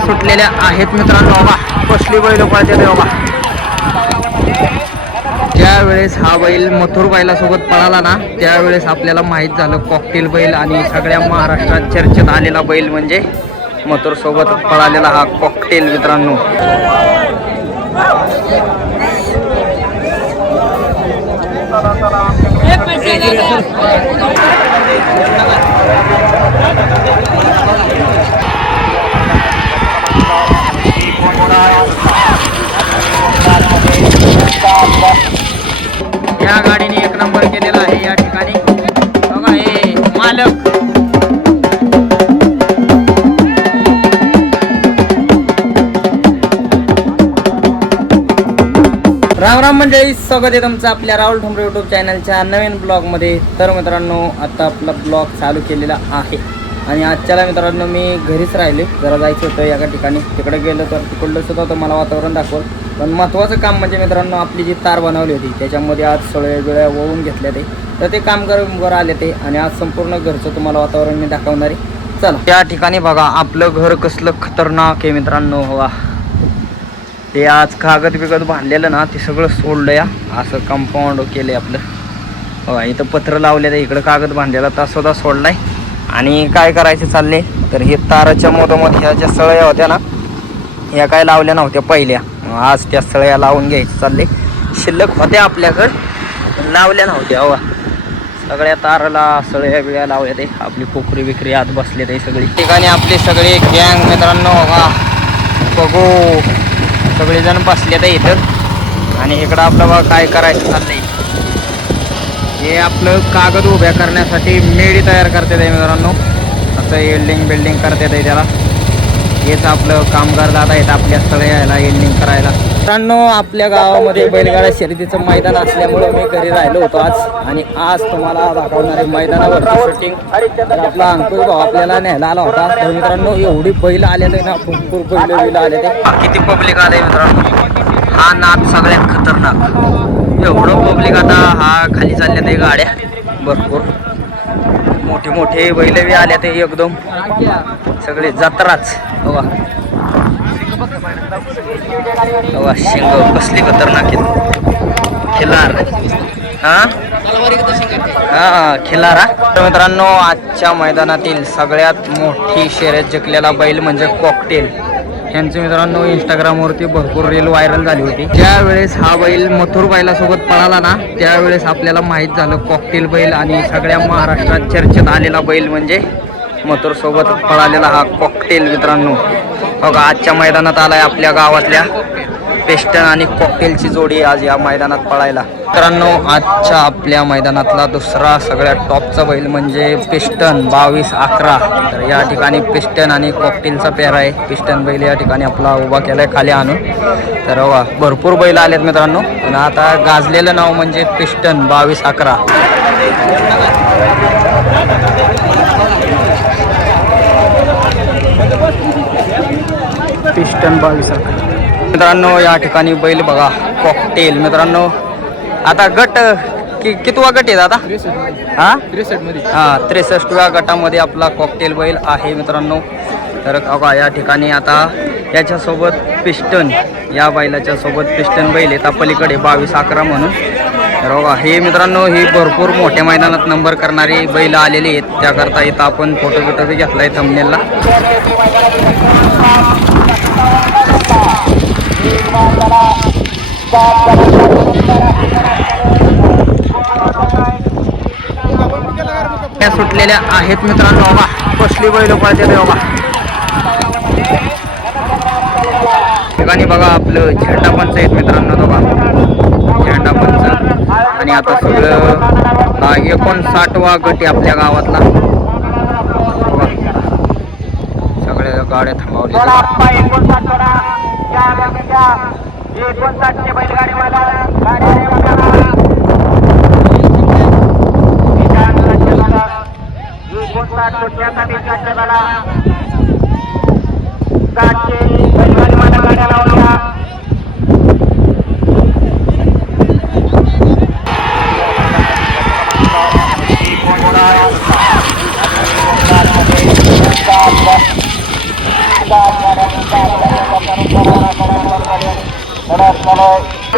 सुटलेल्या आहेत मित्रांनो. बघा कसली बैल पळते बघा. ज्यावेळेस हा बैल मथुर बैलासोबत पळाला ना त्यावेळेस आपल्याला माहीत झालं कॉकटेल बैल आणि सगळ्या महाराष्ट्रात चर्चेत आलेला बैल म्हणजे मथुर सोबत पळालेला हा कॉकटेल मित्रांनो. या गाडीने एक नंबर केलेला आहे या ठिकाणी. बघा हे मालक राम राम मंडळी, स्वागत आहे तुमचं आपल्या राहुल ठोंबरे यूट्यूब चॅनलच्या नवीन ब्लॉगमध्ये. तर मित्रांनो आता आपला ब्लॉग चालू केलेला आहे आणि आजच्याला मित्रांनो मी घरीच राहिले. जरा जायचं होतं एका ठिकाणी, तिकडे गेलो तर तिकडलं सुद्धा तुम्हाला वातावरण दाखवलं. पण महत्त्वाचं काम म्हणजे मित्रांनो आपली जी तार बनवली होती त्याच्यामध्ये आज सगळे वेळा वळून घेतल्या ते, तर ते कामगार आले ते आणि आज संपूर्ण घरचं तुम्हाला वातावरण मी दाखवणार आहे. चला त्या ठिकाणी बघा आपलं घर कसलं खतरनाक आहे मित्रांनो. वा ते आज कागद बिगद बांधलेलं ना ते सगळं सोडलं या, असं कंपाऊंड केलं आपलं. बघा इथं पत्र लावलेलं, इकडं कागद बांधलेला तास सुद्धा सोडलाय. आणि काय करायचे चालले तर हे ताराच्या मधोमध ह्या ज्या सळया होत्या ना ह्या काय लावल्या नव्हत्या पहिल्या, आज त्या सळया लावून घ्यायचे चालले. शिल्लक होत्या आपल्याकडं लावल्या नव्हत्या. हवा सगळ्या ताराला सळया बिळ्या लावल्या ते, आपली पोखरी बिकरी आत बसले ते सगळी ठिकाणी आपले सगळे गँग मित्रांनो. बघा बघू सगळेजण बसले तर इथं आणि इकडं आपलं बघा काय करायचं चाललंय. हे आपलं कागद उभ्या करण्यासाठी मेडी तयार करते ते मित्रांनो. असं एल्डिंग बिल्डिंग करते ते त्याला. हेच आपलं कामगार दादा आहेत आपल्या स्थळी यायला एल्डिंग करायला. मित्रांनो आपल्या गावामध्ये बैलगाडा शर्यतीचं मैदान असल्यामुळं मी घरी राहिलो होतो आज आणि आज तुम्हाला दाखवणार आहे मैदानावरती शूटिंग. तर आपला अंकुश भाऊ आपल्याला न्यायला आला होता. तर मित्रांनो एवढी बैल आले ते ना, भरपूर बैल आले ते. किती पब्लिक आले मित्रांनो. हा नाद सगळ्यात खतरनाक. एवढं पब्लिक आता हा खाली चालल्या ते गाड्या भरपूर मोठे मोठे बैल बी आले ते एकदम सगळे जत्राच. बघा बघा शिंग कसली खतरनाक खिलार. हा खिलारा. तर मित्रांनो आजच्या मैदानातील सगळ्यात मोठी शर्यत जिंकलेला बैल म्हणजे कॉकटेल. यांची मित्रांनो इंस्टाग्रामवरती भरपूर रील व्हायरल झाली होती. ज्यावेळेस हा बैल मथुर बैलासोबत पळाला ना त्यावेळेस आपल्याला माहीत झालं कॉकटेल बैल आणि सगळ्या महाराष्ट्रात चर्चेत आलेला बैल म्हणजे मथुर सोबत पळालेला हा कॉकटेल मित्रांनो. बघा आजच्या मैदानात आलाय आपल्या गावातल्या पिस्टन आणि कॉकटेलची जोडी आज या मैदानात पळायला. मित्रांनो आजच्या आपल्या मैदानातला दुसरा सगळ्यात टॉपचा बैल म्हणजे पिस्टन 22-11. तर या ठिकाणी पिस्टन आणि कॉकटेलचा पेर आहे. पिस्टन बैल या ठिकाणी आपला उभा केलाय खाली आणून. तर वा भरपूर बैल आलेत मित्रांनो. आणि आता गाजलेलं नाव म्हणजे पिस्टन 22-11. पिस्टन 22-11 मित्रांनो. या ठिकाणी बैल बघा कॉकटेल मित्रांनो. आता गट कितवा गट आहे दादा? हा 63व्या गटामध्ये आपला कॉकटेल बैल आहे मित्रांनो. तर बघा या ठिकाणी आता याच्यासोबत पिस्टन, या बैलाच्या सोबत पिस्टन बैल येतात पलीकडे 22-11 म्हणून. तर बघा हे मित्रांनो ही भरपूर मोठ्या मैदानात नंबर करणारी बैल आलेली आहेत. त्याकरता इथं आपण फोटो बिटो बी घेतलाय थंबनेलला. त्या सुटलेल्या आहेत मित्रांनो. बघा कसली बैल पळते ते बघा. ठिकाणी बघा आपलं झेंडा पंच आहेत मित्रांनो. बघा झेंडा पंच आणि आता सगळं 59वा गट आहे आपल्या गावातला. सगळ्या गाड्या थांबवल्या.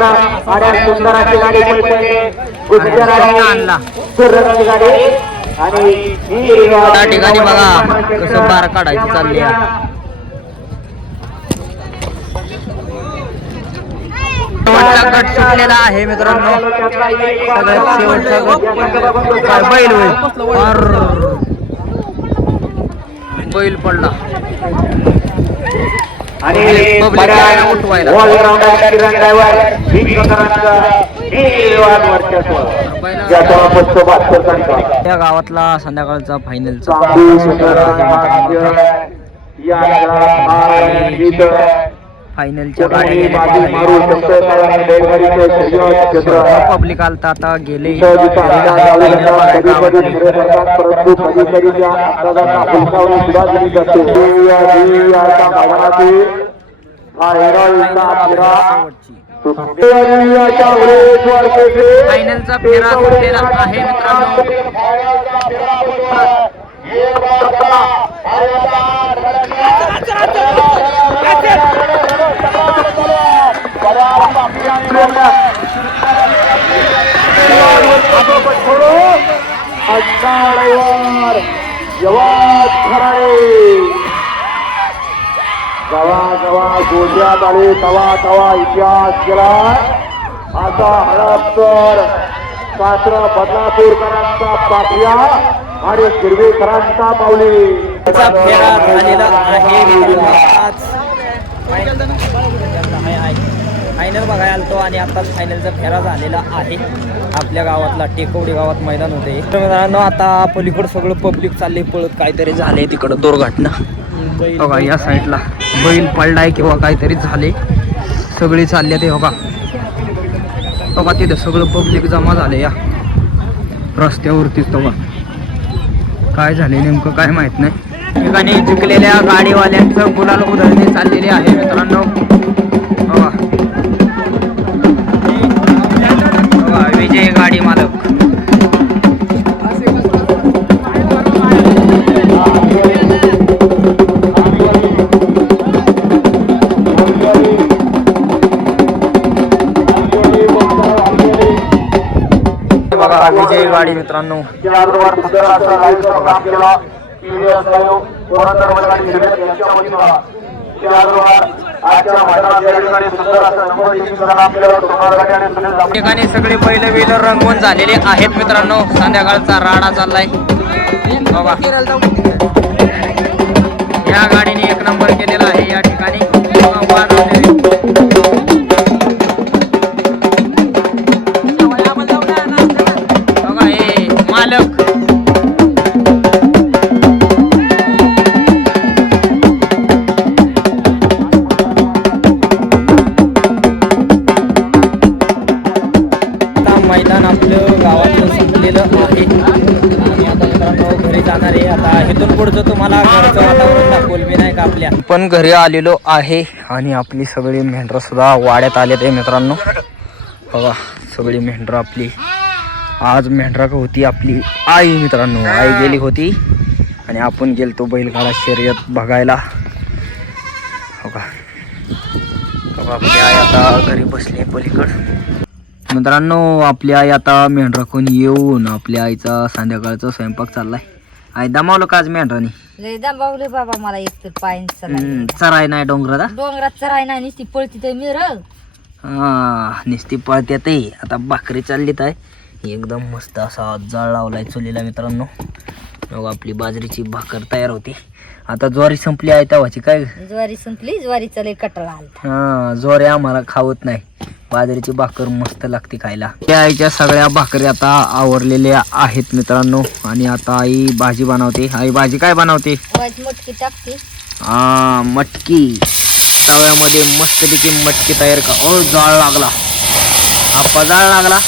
आणि सुंदर अशी गाडी आणला सुंदर गाडी आणि त्या ठिकाणी बघा कसं बार काढायची चालली आहे. शेवटचा गट सुटलेला आहे मित्रांनो. सगळ्यात शेवटचा गट काय बैल होईल. अर्र. बैल पडला आणि पब्लिक उठवायला या गावातला संध्याकाळचा फायनलचा फायनलच्या पब्लिक आलता आता गेले. फायनलचा फेरा सुटलेला आहे मित्रांनो. गवा गोंदियात आले तवा इतिहास केला. आता हडपसर सासरा बदलापूरकरांचा पाठिया आणि गिरवेकरांचा पावली फेरा झालेला आहे. फायनल बघायला आलतो आणि आताच फायनलचा फेरा झालेला आहे. आपल्या गावातला टेकवडी गावात मैदान होते. तर मित्रांनो आता पलीकडं सगळं पब्लिक चालले पळत. काहीतरी झाले तिकडं दुर्घटना बघा. या साईडला बैल पडलाय किंवा काहीतरी झाले. सगळी चालले ते बघा. बघा तिथे सगळं पब्लिक जमा झाले या रस्त्यावरतीच. बघा काय झाले नेमकं काय माहित नाही. ठिकाणी जिंकलेल्या गाडीवाल्यांचं गुलाल उधळणे चाललेले आहे मित्रांनो. बघा विजय गाडी मालक. बघा विजय गाडी मित्रांनो. ठिकाणी सगळे पहिले व्हीलर रंगवून झालेले आहेत मित्रांनो. संध्याकाळचा राडा चाललाय बघा. या गाडीने एक नंबर केलेला आहे या ठिकाणी. बघा हे मालक मैदान आपलं गावातलं संपलेलं आहे. आणि आता मित्रांनो घरी जाणार आहे. आता इथून पुढचं तुम्हाला घरचं वातावरण दाखवलं मी नाही का. आपल्या पण घरी आलेलो आहे आणि आपली सगळी मेंढरं सुद्धा वाड्यात आले ते मित्रांनो. बघा सगळी मेंढरं आपली. आज मेंढरा होती आपली आई मित्रांनो. आई गेली होती आणि आपण गेलतो बैलगाडा शर्यत बघायला. बघा आपली आई आता घरी बसली पलीकड मित्रांनो. आपली आई आता मेंढराखून येऊन आपल्या आईचा संध्याकाळचा स्वयंपाक चाललाय. आई दमावलं का आज मेंढराने? लय दबावले बाबा मला एक तर पाय चराय नाही डोंगरात. डोंगरात चराय नाही नुसती पळती ते मिर. नुसती पळत्यात. आता भाकरी चाललीत आहे. एकदम मस्त असा जाळ लावलाय चुलीला मित्रांनो. मग आपली बाजरीची भाकर तयार होती. आता ज्वारी संपली आहे तेव्हाची काय. ज्वारी संपली. ज्वारीचा लय कटळा आला. ज्वारी आम्हाला खावत नाही. बाजरीची भाकर मस्त लागते खायला. त्या आईच्या सगळ्या भाकरी आता आवरलेल्या आहेत मित्रांनो. आणि आता आई भाजी बनवते. आई भाजी काय बनवते? मटकी टाकते. मटकी तव्यामध्ये मस्तपैकी मटकी तयार का. ओ जाळ लागला आपा. जाळ लागला.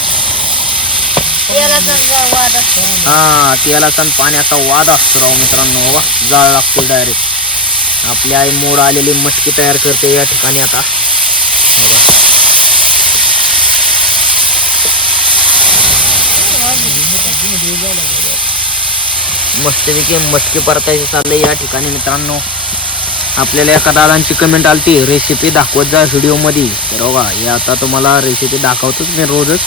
तेलाचा पाण्याचा वाद असतो राव मित्रांनो. बघा जाळ लागतो डायरेक्ट. आपली आई मोड आलेली मटकी तयार करते या ठिकाणी. आता मस्तपैकी मटकी परतायचं चाललंय या ठिकाणी मित्रांनो. आपल्याला एका दादांची कमेंट आलती रेसिपी दाखवत जा व्हिडिओमध्ये. तर बघा हे आता तुम्हाला रेसिपी दाखवतोच मी रोजच.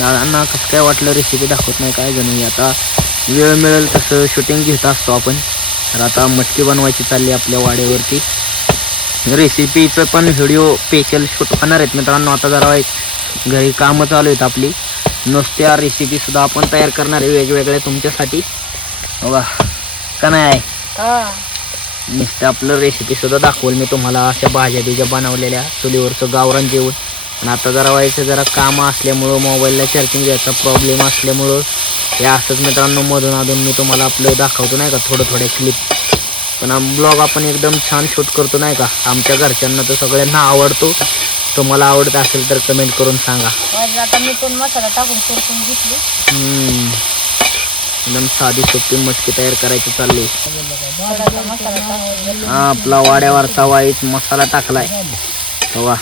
दादांना कसं काय वाटलं रेसिपी दाखवत नाही काय जणू. आता वेळ मिळेल तसं शूटिंग घेत असतो आपण. तर आता मटकी बनवायची चालली आपल्या वाड्यावरती. रेसिपीचं पण व्हिडिओ स्पेशल शूट होणार आहेत मित्रांनो. आता जरा एक घरी कामं चालू आहेत आपली. नुसत्या रेसिपीसुद्धा आपण तयार करणार आहे वेगवेगळ्या तुमच्यासाठी. बघा का नाही आहे नुसतं आपलं रेसिपीसुद्धा दाखवेल मी तुम्हाला. अशा भाज्या बिज्या बनवलेल्या चुलीवरचं गावरान जेवण. आणि आता जरा कामं असल्यामुळं मोबाईलला चार्जिंग द्यायचा प्रॉब्लेम असल्यामुळं हे असंच मित्रांनो मधून अधून मी तुम्हाला आपलं दाखवतो नाही का थोड्या क्लिप. पण ब्लॉग आपण एकदम छान शूट करतो नाही का. आमच्या घरच्यांना तर सगळ्यांना आवडतो. तुम्हाला आवडत असेल तर कमेंट करून सांगा. आता मी पण मसाला टाकून परतून घेतली. एकदम साधी सोपी मटकी तयार करायची चालली. मसाला टाकून हा आपला वाड्यावरचा वाईट मसाला टाकलाय. बघा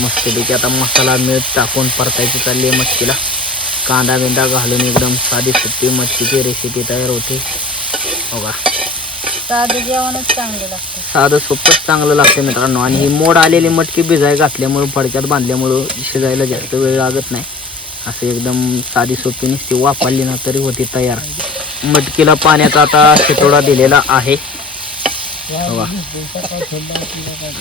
मस्तपैकी आता मसाला मीठ टाकून परतायची चालली आहे मटकीला. कांदा बिंदा घालून एकदम साधी सोपी मटकीची रेसिपी तयार होते. बघा साधं जेवणच चांगलं लागतं. साधं सोपंच चांगलं लागतं मित्रांनो. आणि ही मोड आलेली मटकी भिजाय घातल्यामुळं फडक्यात बांधल्यामुळं शिजायला जास्त वेळ लागत नाही. असं एकदम साधी सोपी नुसती वापरली ना तरी होती तयार. मटकीला पाण्याचा आता शितोडा दिलेला आहे. बघा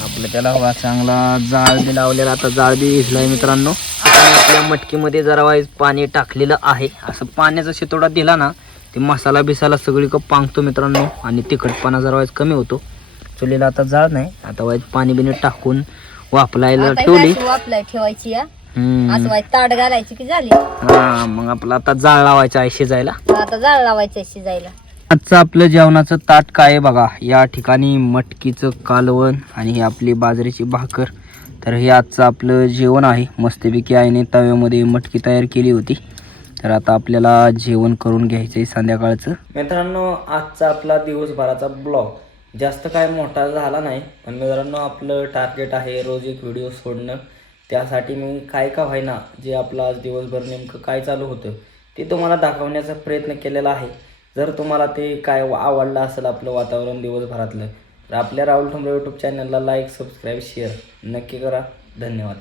आपलं त्याला बघा चांगला जाळ बी लावलेला. आता जाळ बी भिजलाय मित्रांनो. आपल्या मटकीमध्ये जरा वाईज पाणी टाकलेलं आहे. असं पाण्याचा शितोडा दिला ना ते मसाला बिसाला सगळीकडं पांगतो मित्रांनो. आणि तिखटपणा जरा वाईज कमी होतो. चुलीला आता जाळ नाही. आता वाईज पाणी बिणी टाकून वापलायला ठेवली. वापलाय ठेवायची या असं वाईट ताट घालायची की झाली. हा मग आपला आता जाळ लावायचा आहे शिजायला. आता जाळ लावायचं शिजायला. आजचं आपलं जेवणाचं ताट काय आहे बघा. या ठिकाणी मटकीचं कालवण आणि ही आपली बाजरीची भाकर. तर हे आजचं आपलं जेवण आहे. मस्तपैकी आईने तव्यामध्ये मटकी तयार केली होती. तर आता आपल्याला जेवण करून घ्यायचं आहे संध्याकाळचं. मित्रांनो आजचा आपला दिवसभराचा ब्लॉग जास्त काय मोठा झाला नाही. पण मित्रांनो आपलं टार्गेट आहे रोज एक व्हिडिओ सोडणं. त्यासाठी मी काय का व्हायना जे आपलं आज दिवसभर नेमकं काय चालू होतं ते तुम्हाला दाखवण्याचा प्रयत्न केलेला आहे. जर तुम्हाला ते काय आवडलं असेल आपलं वातावरण दिवसभरातलं तर आपल्या राहुल ठोंबरे यूट्यूब चॅनलला लाईक सबस्क्राईब शेअर नक्की करा. धन्यवाद.